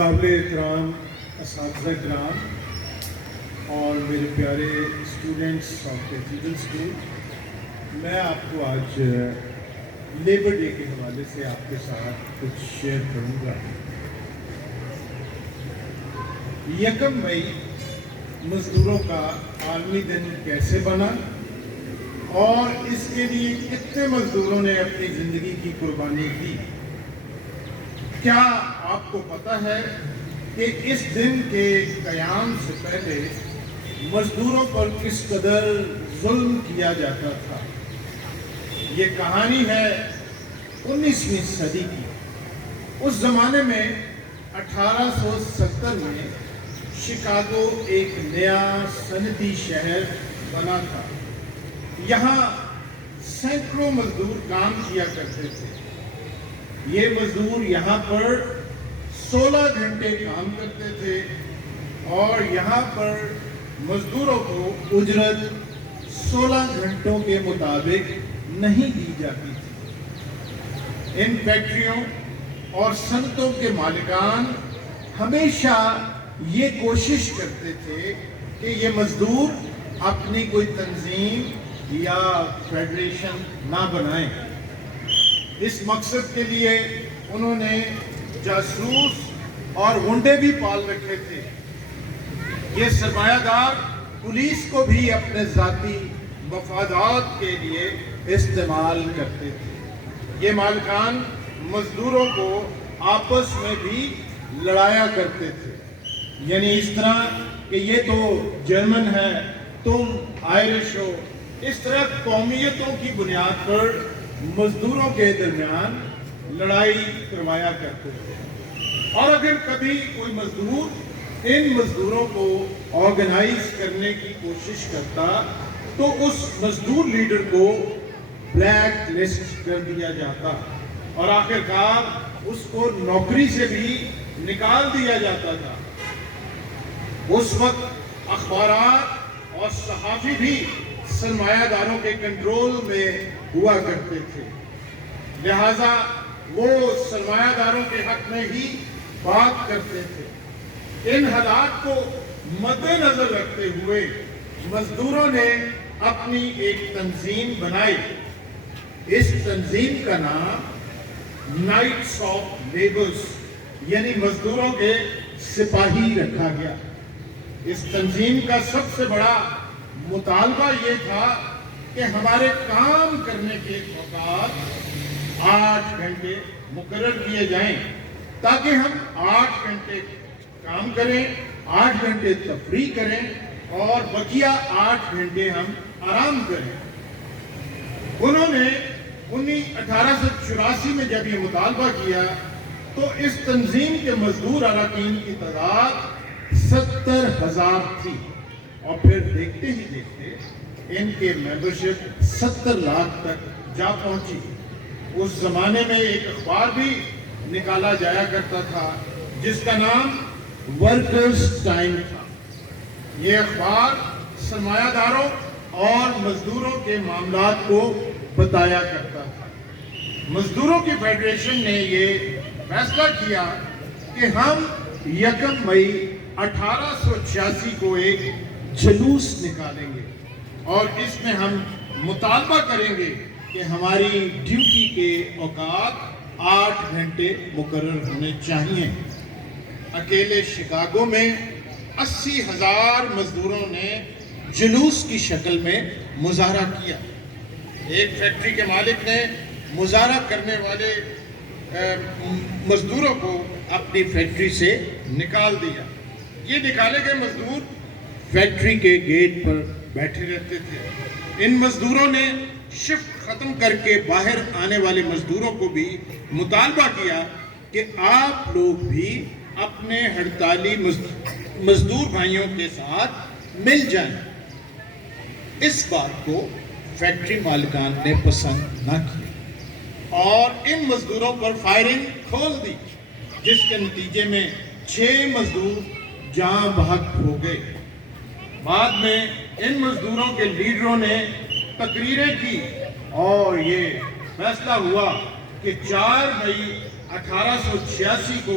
قابل احترام اساتذہ کرام اور میرے پیارے اسٹوڈنٹس آف کیتھیڈرل اسکول، میں آپ کو آج لیبر ڈے کے حوالے سے آپ کے ساتھ کچھ شیئر کروں گا۔ 1 مئی مزدوروں کا عالمی دن کیسے بنا اور اس کے لیے کتنے مزدوروں نے اپنی زندگی کی قربانی دی؟ کیا آپ کو پتہ ہے کہ اس دن کے قیام سے پہلے مزدوروں پر کس قدر ظلم کیا جاتا تھا؟ یہ کہانی ہے 19ویں صدی کی۔ اس زمانے میں 1870 میں شکاگو ایک نیا صنعتی شہر بنا تھا۔ یہاں سینکڑوں مزدور کام کیا کرتے تھے۔ یہ مزدور یہاں پر 16 گھنٹے کام کرتے تھے اور یہاں پر مزدوروں کو اجرت 16 گھنٹوں کے مطابق نہیں دی جاتی تھی۔ ان فیکٹریوں اور صنعتوں کے مالکان ہمیشہ یہ کوشش کرتے تھے کہ یہ مزدور اپنی کوئی تنظیم یا فیڈریشن نہ بنائیں۔ اس مقصد کے لیے انہوں نے جاسوس اور غنڈے بھی پال رکھے تھے۔ یہ سرمایہ دار پولیس کو بھی اپنے ذاتی مفادات کے لیے استعمال کرتے تھے۔ یہ مالکان مزدوروں کو آپس میں بھی لڑایا کرتے تھے، یعنی اس طرح کہ یہ تو جرمن ہے، تم آئرش ہو۔ اس طرح قومیتوں کی بنیاد پر مزدوروں کے درمیان لڑائی کروایا کرتے تھے۔ اور اگر کبھی کوئی مزدور ان مزدوروں کو آرگنائز کرنے کی کوشش کرتا تو اس مزدور لیڈر کو بلیک لسٹ کر دیا جاتا اور آخرکار اس کو نوکری سے بھی نکال دیا جاتا تھا۔ اس وقت اخبارات اور صحافی بھی سرمایہ داروں کے کنٹرول میں ہوا کرتے تھے، لہذا وہ سرمایہ داروں کے حق میں ہی بات کرتے تھے۔ ان حالات کو مد نظر رکھتے ہوئے مزدوروں نے اپنی ایک تنظیم بنائی۔ اس تنظیم کا نام نائٹس آف لیبرز یعنی مزدوروں کے سپاہی رکھا گیا۔ اس تنظیم کا سب سے بڑا مطالبہ یہ تھا کہ ہمارے کام کرنے کے اوقات 8 گھنٹے مقرر کیے جائیں تاکہ ہم 8 گھنٹے کام کریں، 8 گھنٹے تفریح کریں اور بقیہ 8 گھنٹے ہم آرام کریں۔ انہوں نے 1884 میں جب یہ مطالبہ کیا تو اس تنظیم کے مزدور اراکین کی تعداد 70,000 تھی اور پھر دیکھتے ہی دیکھتے ان کے ممبرشپ 70 لاکھ تک جا پہنچی۔ اس زمانے میں ایک اخبار بھی نکالا جایا کرتا تھا جس کا نام ورکرز ٹائم تھا۔ یہ اخبار سرمایہ داروں اور مزدوروں کے معاملات کو بتایا کرتا تھا۔ مزدوروں کی فیڈریشن نے یہ فیصلہ کیا کہ ہم 1 مئی 1886 کو ایک جلوس نکالیں گے اور اس میں ہم مطالبہ کریں گے کہ ہماری ڈیوٹی کے اوقات 8 گھنٹے مقرر ہونے چاہیے۔ اکیلے شکاگو میں 80,000 مزدوروں نے جلوس کی شکل میں مظاہرہ کیا۔ ایک فیکٹری کے مالک نے مظاہرہ کرنے والے مزدوروں کو اپنی فیکٹری سے نکال دیا۔ یہ نکالے گئے مزدور فیکٹری کے گیٹ پر بیٹھے رہتے تھے۔ ان مزدوروں نے شفٹ ختم کر کے باہر آنے والے مزدوروں کو بھی مطالبہ کیا کہ آپ لوگ بھی اپنے ہڑتالی مزدور بھائیوں کے ساتھ مل جائیں۔ اس بات کو فیکٹری مالکان نے پسند نہ کیا اور ان مزدوروں پر فائرنگ کھول دی، جس کے نتیجے میں 6 مزدور جاں بحق ہو گئے۔ بعد میں ان مزدوروں کے لیڈروں نے تقریریں کی اور یہ فیصلہ ہوا کہ 4 مئی 1886 کو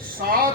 7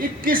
21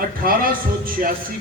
1886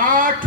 8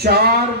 4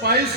22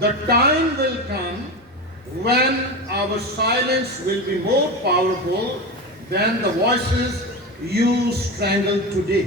"The time will come when our silence will be more powerful than the voices you strangle today."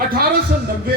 1890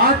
8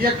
1